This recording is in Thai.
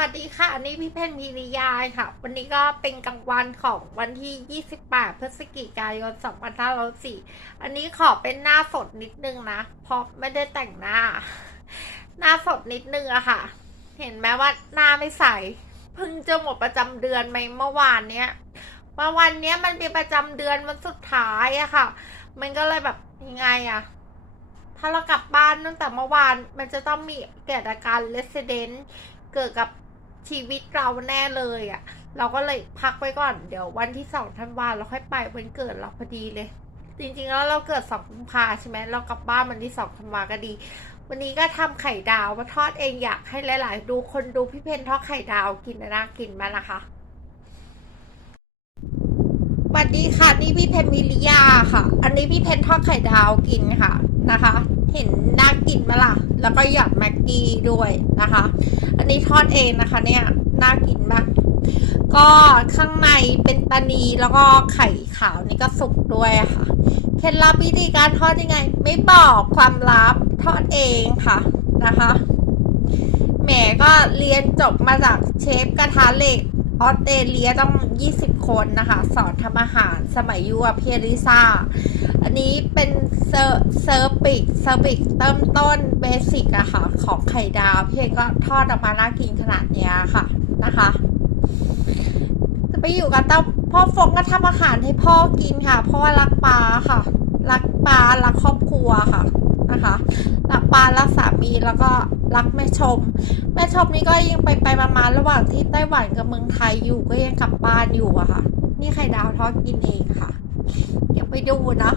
วัสดีค่ะนนี้พี่เพนพีริยาค่ะ วันนี้ก็เป็นกลางวันของวันที่ 28 พฤศจิกายน 2504อันนี้ขอเป็นหน้าสดนิดนึงนะ เพราะไม่ได้แต่งหน้า หน้าสดนิดนึงอะค่ะ เห็นไหมว่าหน้าไม่ใส เพิ่งจะหมดประจำเดือนไหมเมื่อวานเนี้ยเมื่อวันเนี้ยมันเป็นประจำเดือนวันสุดท้ายอะค่ะ มันก็เลยแบบยังไงอะถ้าเรากลับบ้านตั้งแต่เมื่อวาน มันจะต้องมีเกิดอาการเลสเดนเกิดกับ ชีวิตเราแน่เลยอะ่ะ เราก็เลยพักไว้ก่อน เดี๋ยววันที่สองธันวาเราค่อยไปวันเกิดเราพอดีเลย จริงๆ แล้วเราเกิดสองกุมภาใช่ไหมเรากลับบ้านวันที่สองธันวาก็ดี วันนี้ก็ทำไข่ดาวมาทอดเองอยากให้หลาย ๆ ดูคนดูพี่เพนทอดไข่ดาวกินนะน่ากินไหมนะคะสวัสดีค่ะนี่พี่เพนวิริยาค่ะ อันนี้พี่เพนทอดไข่ดาวกินค่ะนะคะ เห็นน่ากินไหมล่ะ แล้วก็หยอดแม็กกี้ด้วยนะคะ อันนี้ทอดเองนะคะเนี่ยน่ากินมากก็ข้างในเป็นตานีแล้วก็ไข่ขาวนี่ก็สุกด้วยค่ะ เคล็ดลับวิธีการทอดยังไง ไม่บอกความลับทอดเองค่ะนะคะแหมก็เรียนจบมาจากเชฟกระทะเหล็ก ออสเตรเลียต้อง 20 คนนะคะ สอนทำอาหารสมัยยูกับเพียริซ่า อันนี้เป็นเซอร์เซอร์ปิกเซอร์ปิกเริ่มต้นเบสิกอะค่ะ ของไข่ดาวพี่ก็ทอดออกมาน่ากินขนาดเนี้ยค่ะนะคะ จะไปอยู่กับเต้าพ่อฟงก็ทำอาหารให้พ่อกินค่ะ เพราะว่ารักปลาค่ะ รักปลารักครอบครัวค่ะ การักสามีแล้วก็รักแม่ชม แม่ชมนี่ก็ยังไปไปมาๆระหว่างที่ไต้หวันกับเมืองไทยอยู่ก็ยังกลับบ้านอยู่อะค่ะ นี่ไข่ดาวทอดกินเองค่ะ เดี๋ยวไปดูนะ